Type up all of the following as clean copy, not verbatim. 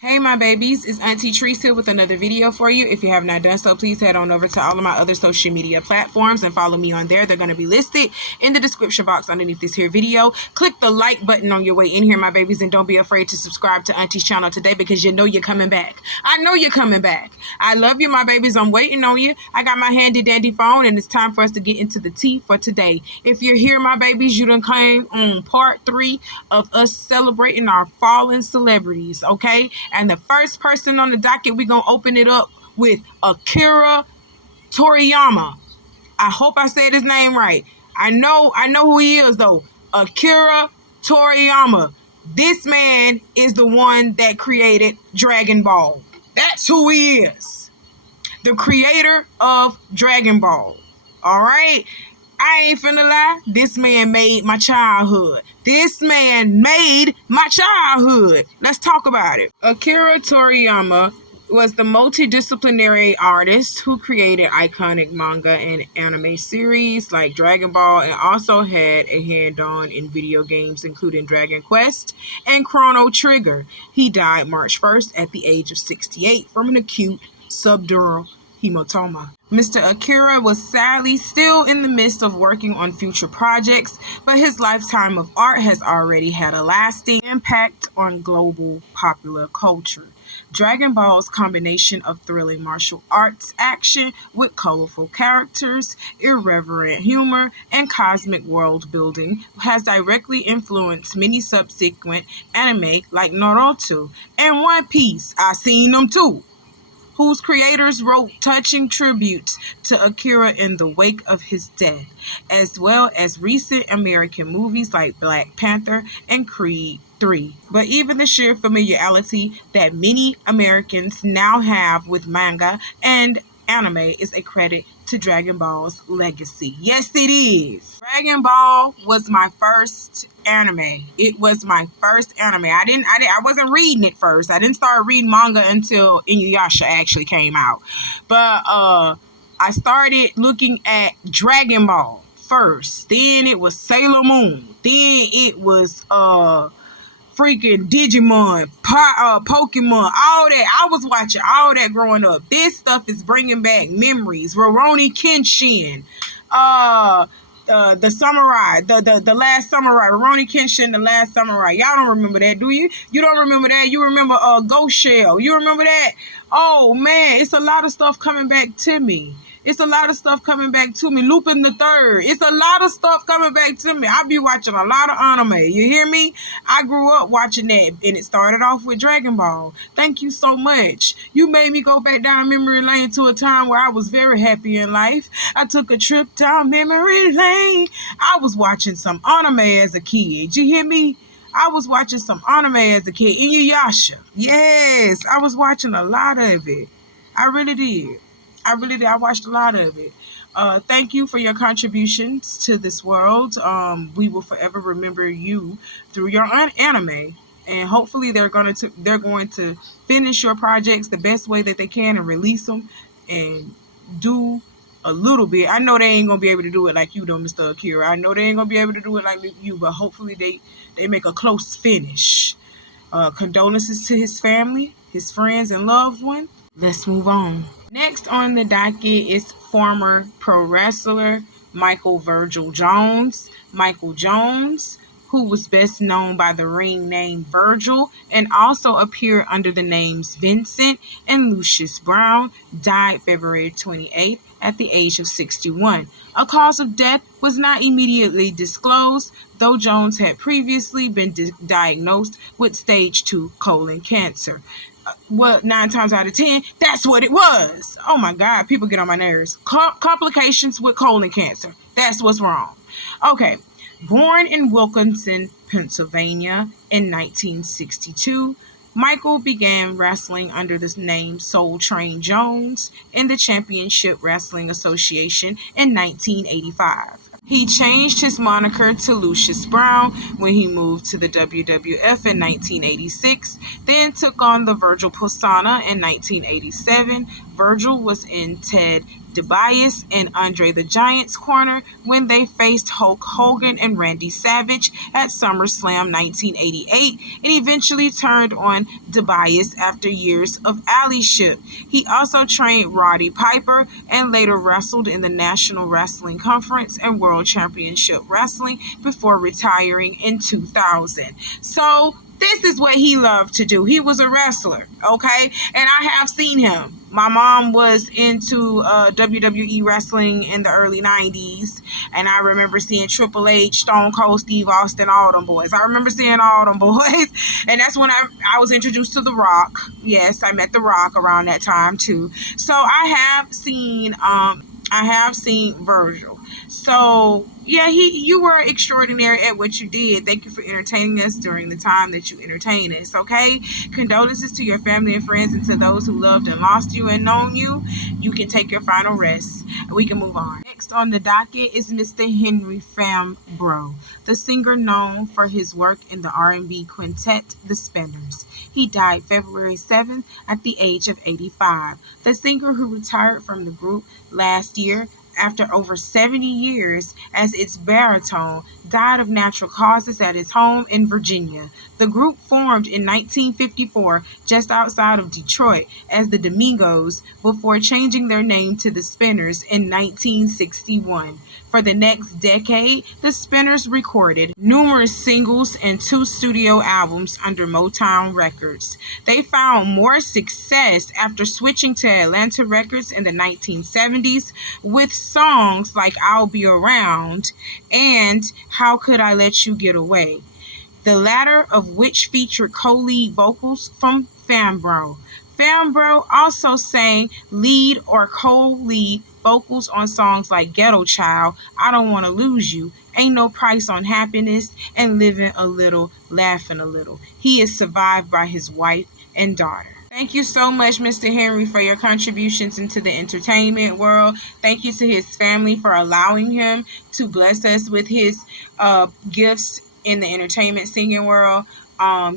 Hey my babies, it's Auntie Trice here with another video for you. If you have not done so, please head on over to all of my other social media platforms and follow me on there. They're going to be listed in the description box underneath this here video. Click the like button on your way in here, my babies, and don't be afraid to subscribe to Auntie's channel today because you know you're coming back. I know you're coming back. I love you, my babies. I'm waiting on you. I got my handy dandy phone and it's time for us to get into the tea for today. If you're here, my babies, you done came on part 3 of us celebrating our fallen celebrities, okay? And the first person on the docket, we're going to open it up with Akira Toriyama. I hope I said his name right. I know who he is, though. Akira Toriyama. This man is the one that created Dragon Ball. That's who he is. The creator of Dragon Ball. All right? I ain't finna lie. This man made my childhood. This man made my childhood. Let's talk about it. Akira Toriyama was the multidisciplinary artist who created iconic manga and anime series like Dragon Ball and also had a hand-on in video games including Dragon Quest and Chrono Trigger. He died March 1st at the age of 68 from an acute subdural hematoma. Mr. Akira was sadly still in the midst of working on future projects, but his lifetime of art has already had a lasting impact on global popular culture. Dragon Ball's combination of thrilling martial arts action with colorful characters, irreverent humor, and cosmic world building has directly influenced many subsequent anime like Naruto and One Piece. I seen them too, whose creators wrote touching tributes to Akira in the wake of his death, as well as recent American movies like Black Panther and Creed 3. But even the sheer familiarity that many Americans now have with manga and anime is a credit to Dragon Ball's legacy. Yes, it is. Dragon Ball was my first anime. It was my first anime. I wasn't reading it first. I didn't start reading manga until Inuyasha actually came out. But I started looking at Dragon Ball first. Then it was Sailor Moon. Then it was freaking Digimon, Pokemon, all that. I was watching all that growing up. This stuff is bringing back memories. Rurouni Kenshin, the samurai, the last samurai, Rurouni Kenshin, the last samurai. Y'all don't remember that, do you? You don't remember that? You remember Ghost Shell? You remember that? Oh man, it's a lot of stuff coming back to me. It's a lot of stuff coming back to me. Lupin the Third. It's a lot of stuff coming back to me. I be watching a lot of anime. You hear me? I grew up watching that, and it started off with Dragon Ball. Thank you so much. You made me go back down memory lane to a time where I was very happy in life. I took a trip down memory lane. I was watching some anime as a kid. You hear me? I was watching some anime as a kid. Inuyasha. Yes, I was watching a lot of it. I really did. I watched a lot of it. Thank you for your contributions to this world. We will forever remember you through your anime, and hopefully they're going to finish your projects the best way that they can and release them and do a little bit. I know they ain't gonna be able to do it like you do, Mr. Akira. I know they ain't gonna be able to do it like you, but hopefully they make a close finish. Condolences to his family, his friends, and loved one. Let's move on. Next on the docket is former pro wrestler Michael Virgil Jones. Michael Jones, who was best known by the ring name Virgil and also appeared under the names Vincent and Lucius Brown, died February 28th at the age of 61. A cause of death was not immediately disclosed, though Jones had previously been diagnosed with stage 2 colon cancer. Well, 9 times out of 10, that's what it was. Oh my God, people get on my nerves. Complications with colon cancer. That's what's wrong. Okay, born in Wilkinson, Pennsylvania in 1962, Michael began wrestling under the name Soul Train Jones in the Championship Wrestling Association in 1985. He changed his moniker to Lucius Brown when he moved to the WWF in 1986, then took on the Virgil persona in 1987. Virgil was in Ted DeBiase and Andre the Giant's corner when they faced Hulk Hogan and Randy Savage at SummerSlam 1988, and eventually turned on DeBiase after years of allyship. He also trained Roddy Piper and later wrestled in the National Wrestling Conference and World Championship Wrestling before retiring in 2000. So this is what he loved to do. He was a wrestler, okay? And I have seen him. My mom was into WWE wrestling in the early 90s, and I remember seeing Triple H, Stone Cold Steve Austin, all them boys. I remember seeing all them boys, and that's when I was introduced to The Rock. Yes, I met The Rock around that time too. So I have seen Virgil. So yeah, you were extraordinary at what you did. Thank you for entertaining us during the time that you entertained us, okay? Condolences to your family and friends and to those who loved and lost you and known you. You can take your final rest. We can move on. Next on the docket is Mr. Henry Fambro, the singer known for his work in the R&B quintet The Spinners. He died February 7th at the age of 85. The singer, who retired from the group last year after over 70 years as its baritone, died of natural causes at his home in Virginia. The group formed in 1954 just outside of Detroit as the Domingos before changing their name to the Spinners in 1961. For the next decade, the Spinners recorded numerous singles and 2 studio albums under Motown Records. They found more success after switching to Atlantic Records in the 1970s with songs like I'll Be Around and How Could I Let You Get Away, the latter of which featured co-lead vocals from Fambro. Fambro also sang lead or co-lead vocals on songs like Ghetto Child, I Don't Want to Lose You, Ain't No Price on Happiness, and Living a Little, Laughing a Little. He is survived by his wife and daughter. Thank you so much, Mr. Henry, for your contributions into the entertainment world. Thank you to his family for allowing him to bless us with his gifts in the entertainment singing world.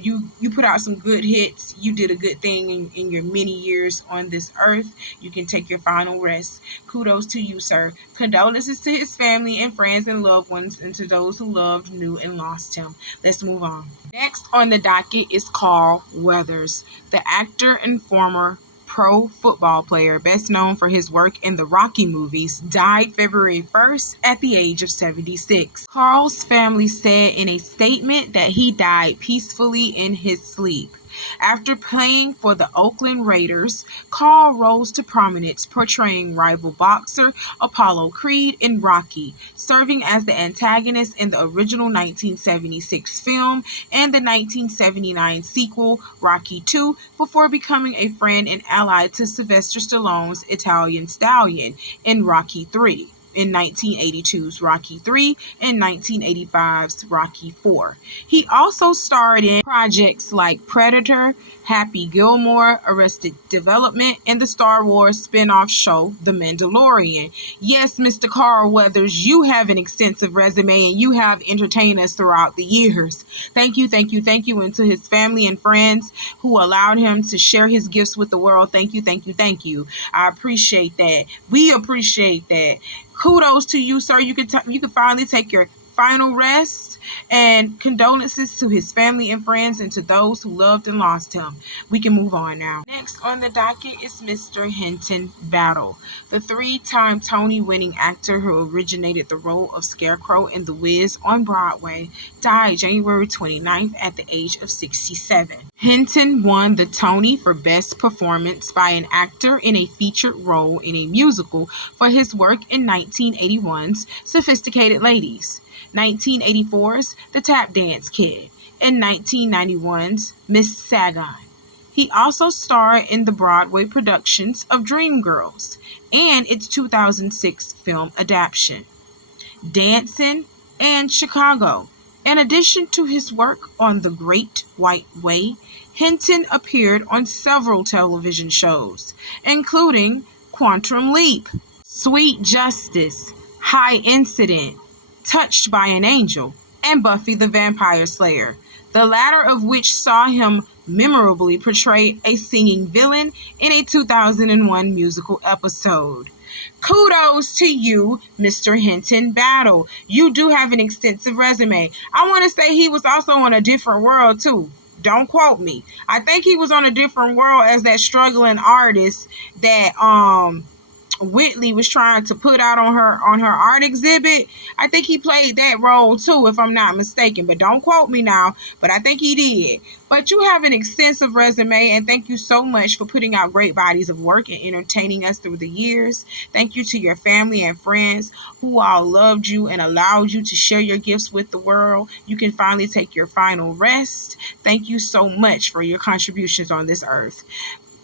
You put out some good hits. You did a good thing in your many years on this earth. You can take your final rest. Kudos to you, sir. Condolences to his family and friends and loved ones, and to those who loved, knew, and lost him. Let's move on. Next on the docket is Carl Weathers, the actor and former pro football player best known for his work in the Rocky movies, died February 1st at the age of 76. Carl's family said in a statement that he died peacefully in his sleep. After playing for the Oakland Raiders, Carl rose to prominence portraying rival boxer Apollo Creed in Rocky, serving as the antagonist in the original 1976 film and the 1979 sequel, Rocky II, before becoming a friend and ally to Sylvester Stallone's Italian Stallion in Rocky III. In 1982's Rocky III and 1985's Rocky IV. He also starred in projects like Predator, Happy Gilmore, Arrested Development, and the Star Wars spin-off show The Mandalorian. Yes, Mr. Carl Weathers, you have an extensive resume and you have entertained us throughout the years. Thank you, thank you, thank you. And to his family and friends who allowed him to share his gifts with the world, thank you, thank you, thank you. I appreciate that. We appreciate that. Kudos to you, sir. You can finally take your final rest, and condolences to his family and friends and to those who loved and lost him. We can move on now. Next on the docket is Mr. Hinton Battle, the 3-time Tony-winning actor who originated the role of Scarecrow in The Wiz on Broadway, died January 29th at the age of 67. Hinton won the Tony for Best Performance by an Actor in a Featured Role in a Musical for his work in 1981's Sophisticated Ladies, 1984's The Tap Dance Kid, and 1991's Miss Saigon. He also starred in the Broadway productions of Dreamgirls and its 2006 film adaptation, Dancing and Chicago. In addition to his work on The Great White Way, Hinton appeared on several television shows, including Quantum Leap, Sweet Justice, High Incident, Touched by an Angel, and Buffy the Vampire Slayer, the latter of which saw him memorably portray a singing villain in a 2001 musical episode. Kudos to you, Mr. Hinton Battle. You do have an extensive resume. I want to say he was also on A Different World too. Don't quote me. I think he was on A Different World as that struggling artist that Whitley was trying to put out on her art exhibit. I think he played that role too, if I'm not mistaken, but don't quote me now, but I think he did. But you have an extensive resume, and thank you so much for putting out great bodies of work and entertaining us through the years. Thank you to your family and friends who all loved you and allowed you to share your gifts with the world. You can finally take your final rest. Thank you so much for your contributions on this earth.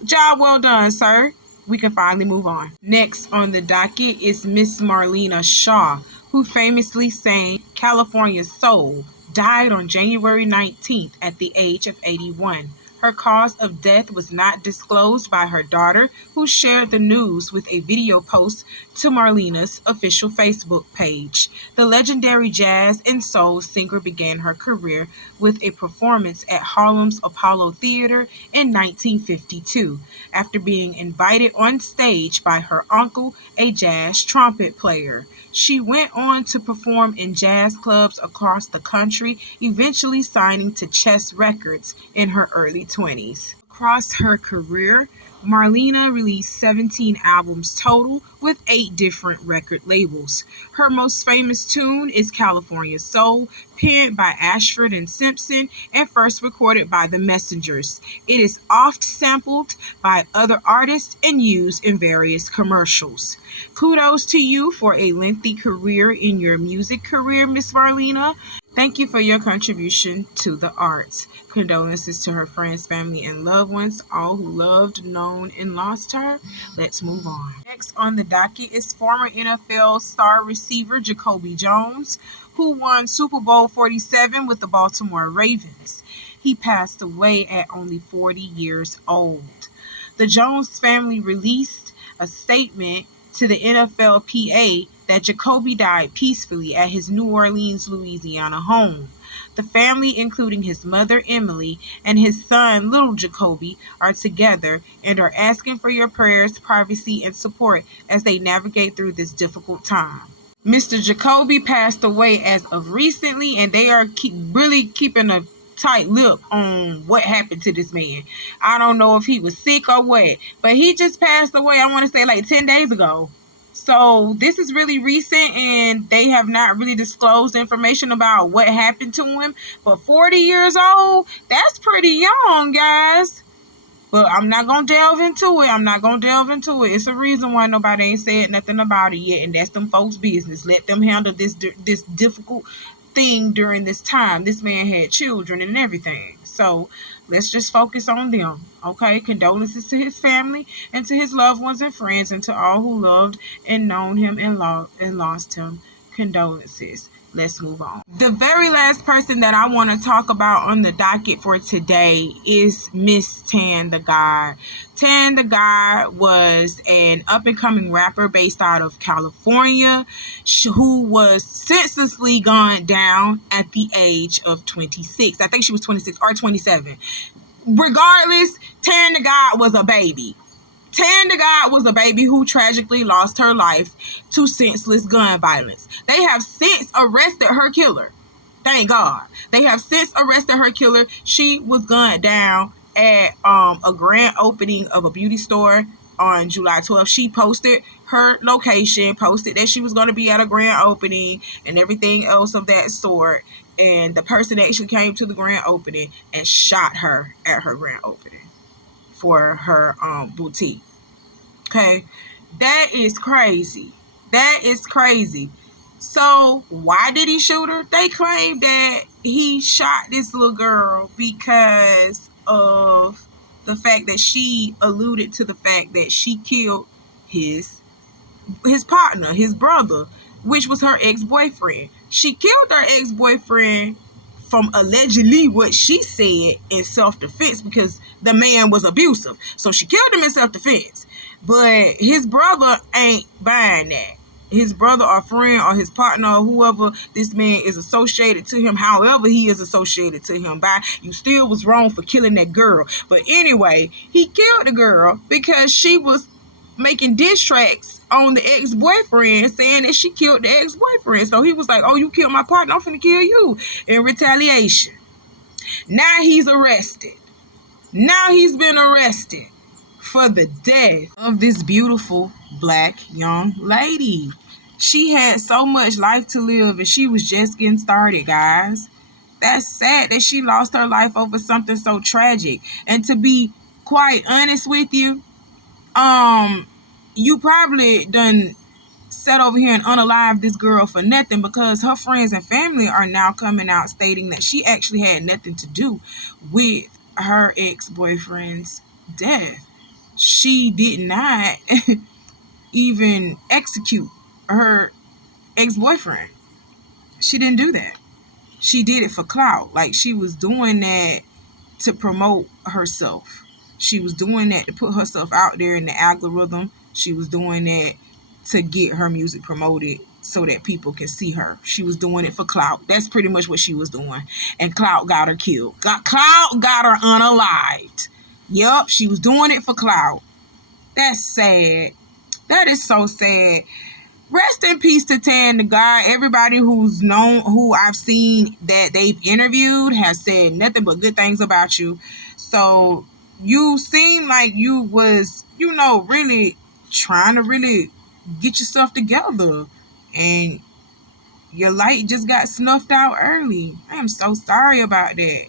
Job well done, sir. We can finally move on. Next on the docket is Miss Marlena Shaw, who famously sang California Soul, died on January 19th at the age of 81. Her cause of death was not disclosed by her daughter, who shared the news with a video post to Marlena's official Facebook page. The legendary jazz and soul singer began her career with a performance at Harlem's Apollo Theater in 1952, after being invited on stage by her uncle, a jazz trumpet player. She went on to perform in jazz clubs across the country, eventually signing to Chess Records in her early 20s. Across her career, Marlena released 17 albums total with 8 different record labels. Her most famous tune is California Soul, penned by Ashford and Simpson and first recorded by The Messengers. It is oft sampled by other artists and used in various commercials. Kudos to you for a lengthy career in your music career, Miss Marlena. Thank you for your contribution to the arts. Condolences to her friends, family, and loved ones, all who loved, known, and lost her. Let's move on. Next on the docket is former NFL star receiver Jacoby Jones, who won Super Bowl 47 with the Baltimore Ravens. He passed away at only 40 years old. The Jones family released a statement to the NFLPA that Jacoby died peacefully at his New Orleans, Louisiana home. The family, including his mother, Emily, and his son, little Jacoby, are together and are asking for your prayers, privacy, and support as they navigate through this difficult time. Mr. Jacoby passed away as of recently, and they are really keeping a tight lip on what happened to this man. I don't know if he was sick or what, but he just passed away, I want to say like 10 days ago. So this is really recent, and they have not really disclosed information about what happened to him. But 40 years old, that's pretty young, guys. But I'm not going to delve into it. It's a reason why nobody ain't said nothing about it yet, and that's them folks' business. Let them handle this difficult thing during this time. This man had children and everything. So let's just focus on them, okay? Condolences to his family and to his loved ones and friends and to all who loved and known him and lost him. Condolences. Let's move on. The very last person that I want to talk about on the docket for today is Miss Tan the God. Tan the God was an up-and-coming rapper based out of California who was senselessly gunned down at the age of 26. I think she was 26 or 27. Regardless, Tan the God was a baby. Tan the God was a baby who tragically lost her life to senseless gun violence. They have since arrested her killer. Thank God. They have since arrested her killer. She was gunned down at a grand opening of a beauty store on July 12th. She posted her location, posted that she was going to be at a grand opening and everything else of that sort. And the person actually came to the grand opening and shot her at her grand opening for her boutique. Okay, that is crazy. That is crazy. So why did he shoot her? They claim that he shot this little girl because of the fact that she alluded to the fact that she killed his partner, his brother, which was her ex-boyfriend. She killed her ex-boyfriend from allegedly what she said in self-defense because the man was abusive. So she killed him in self-defense. But his brother ain't buying that. His brother or friend or his partner or whoever this man is associated to him, however he is associated to him by, you still was wrong for killing that girl. But anyway, he killed the girl because she was making diss tracks on the ex-boyfriend, saying that she killed the ex-boyfriend. So he was like, oh, you killed my partner, I'm finna kill you in retaliation. Now he's arrested. Now he's been arrested for the death of this beautiful black young lady. She had so much life to live and she was just getting started, guys. That's sad that she lost her life over something so tragic. And to be quite honest with you, you probably done sat over here and unalived this girl for nothing, because her friends and family are now coming out stating that she actually had nothing to do with her ex-boyfriend's death. She did not even execute her ex-boyfriend. She didn't do that. She did it for clout. Like, she was doing that to promote herself. She was doing that to put herself out there in the algorithm. She was doing that to get her music promoted so that people can see her. She was doing it for clout. That's pretty much what she was doing. And clout got her killed. Clout got her unalived. Yup, she was doing it for clout. That's sad. That is so sad. Rest in peace to Tan the God. Everybody who's known, who I've seen that they've interviewed, has said nothing but good things about you. So you seem like you was, really trying to really get yourself together, and your light just got snuffed out early. I am so sorry about that.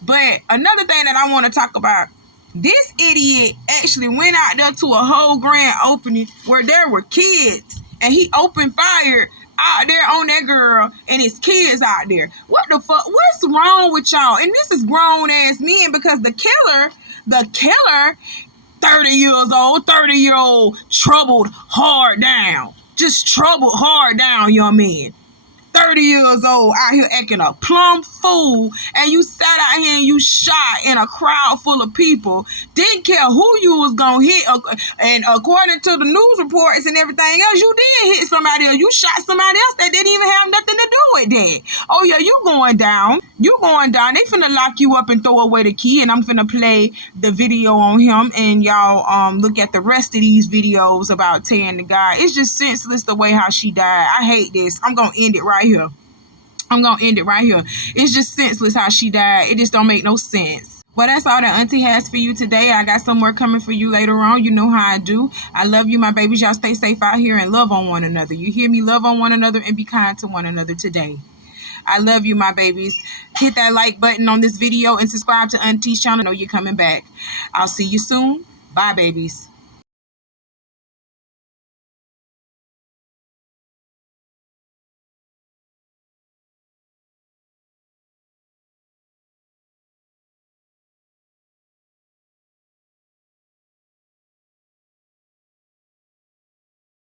But another thing that I want to talk about, this idiot actually went out there to a whole grand opening where there were kids, and he opened fire out there on that girl and his kids out there. What the fuck? What's wrong with y'all? And this is grown ass men, because the killer, 30-year-old, troubled hard down. Just troubled hard down, young man. 30 years old, out here acting a plumb fool, and you sat out here and you shot in a crowd full of people, didn't care who you was gonna hit, and according to the news reports and everything else, you did hit somebody else. You shot somebody else that didn't even have nothing to do with that. Oh yeah, you going down. You going down. They finna lock you up and throw away the key, and I'm finna play the video on him, and y'all look at the rest of these videos about Tan the guy. It's just senseless the way how she died. I hate this. I'm gonna end it right here. It's just senseless how she died. It just don't make no sense. Well, that's all that Auntie has for you today. I got some more coming for you later on. You know how I do. I love you, my babies. Y'all stay safe out here and love on one another. You hear me? Love on one another and be kind to one another today. I love you, my babies. Hit that like button on this video and subscribe to Auntie's channel. I know you're coming back. I'll see you soon. Bye, babies.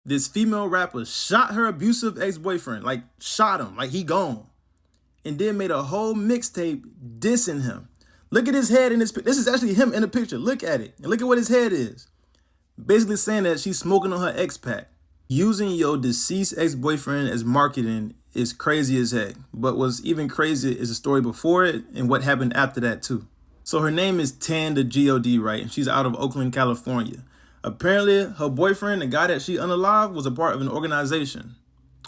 This female rapper shot her abusive ex-boyfriend, like shot him, like he gone. And then made a whole mixtape dissing him. Look at his head in this picture. This is actually him in the picture. Look at it. And look at what his head is. Basically saying that she's smoking on her ex-pack. Using your deceased ex-boyfriend as marketing is crazy as heck. But what's even crazier is the story before it and what happened after that too. So her name is Tan the G.O.D., right? And she's out of Oakland, California. Apparently, her boyfriend, the guy that she unalived, was a part of an organization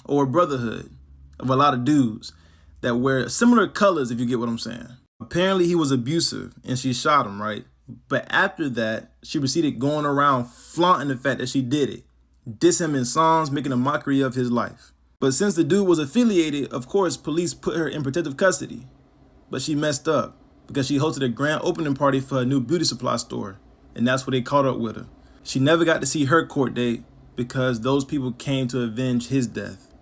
or a brotherhood of a lot of dudes that wear similar colors, if you get what I'm saying. Apparently, he was abusive and she shot him, right? But after that, she proceeded going around flaunting the fact that she did it, diss him in songs, making a mockery of his life. But since the dude was affiliated, of course, police put her in protective custody. But she messed up because she hosted a grand opening party for a new beauty supply store, and that's where they caught up with her. She never got to see her court date because those people came to avenge his death.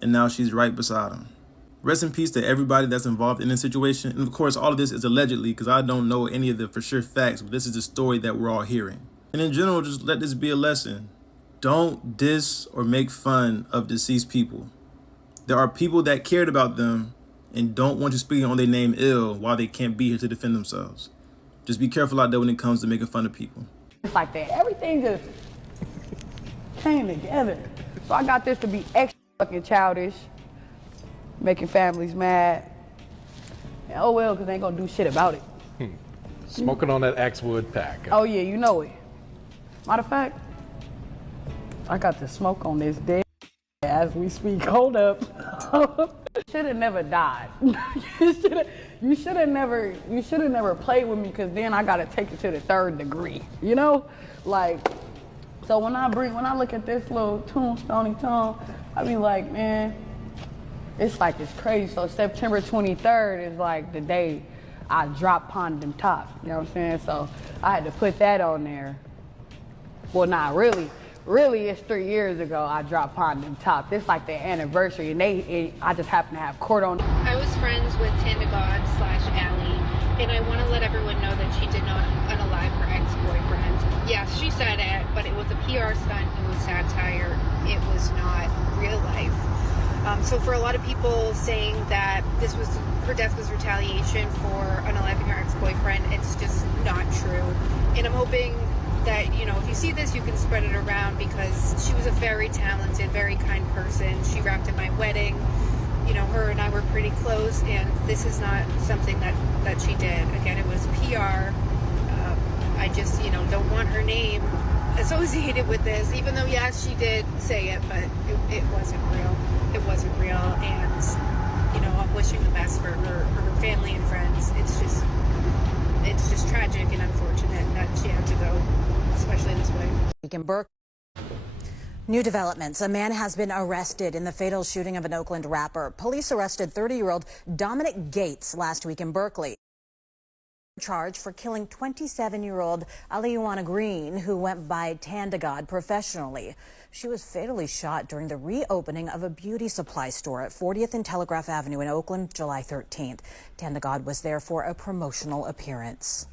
And now she's right beside him. Rest in peace to everybody that's involved in this situation. And of course, all of this is allegedly because I don't know any of the for sure facts, but this is the story that we're all hearing. And in general, just let this be a lesson. Don't diss or make fun of deceased people. There are people that cared about them and don't want you speaking on their name ill while they can't be here to defend themselves. Just be careful out there when it comes to making fun of people. It's like that. Everything just came together. So I got this to be extra fucking childish, making families mad. And oh well, because they ain't gonna do shit about it. Smoking on that Axwood pack. Oh yeah, you know it. Matter of fact, I got the smoke on this dead as we speak. Hold up. Should have never died. You should have never played with me, because then I gotta take it to the 3rd degree. You know, like. So when I look at this little tombstone, I be like, man, it's crazy. So September 23rd is like the day I dropped Pond and Top. You know what I'm saying? So I had to put that on there. Well, not really. Really, it's 3 years ago I dropped Pond and Top. It's like the anniversary, and I just happen to have court on. I was friends with Tandagod/Allie, and I want to let everyone know that she did not unalive her ex-boyfriend. Yes, she said it, but it was a PR stunt. It was satire. It was not real life. So for a lot of people saying that her death was retaliation for unaliving her ex-boyfriend, it's just not true. And I'm hoping that, you know, if you see this, you can spread it around, because she was a very talented, very kind person. She rapped at my wedding. You know, her and I were pretty close, and this is not something that she did. Again, it was PR. I just, you know, don't want her name associated with this, even though, yes, she did say it, but it wasn't real. It wasn't real, and, you know, I'm wishing the best for her family and friends. It's just tragic and unfortunate that she had to go, especially this way. New developments. A man has been arrested in the fatal shooting of an Oakland rapper. Police arrested 30-year-old Dominic Gates last week in Berkeley. Charged for killing 27-year-old Aliuana Green, who went by Tandagod professionally. She was fatally shot during the reopening of a beauty supply store at 40th and Telegraph Avenue in Oakland, July 13th. Tandagod was there for a promotional appearance.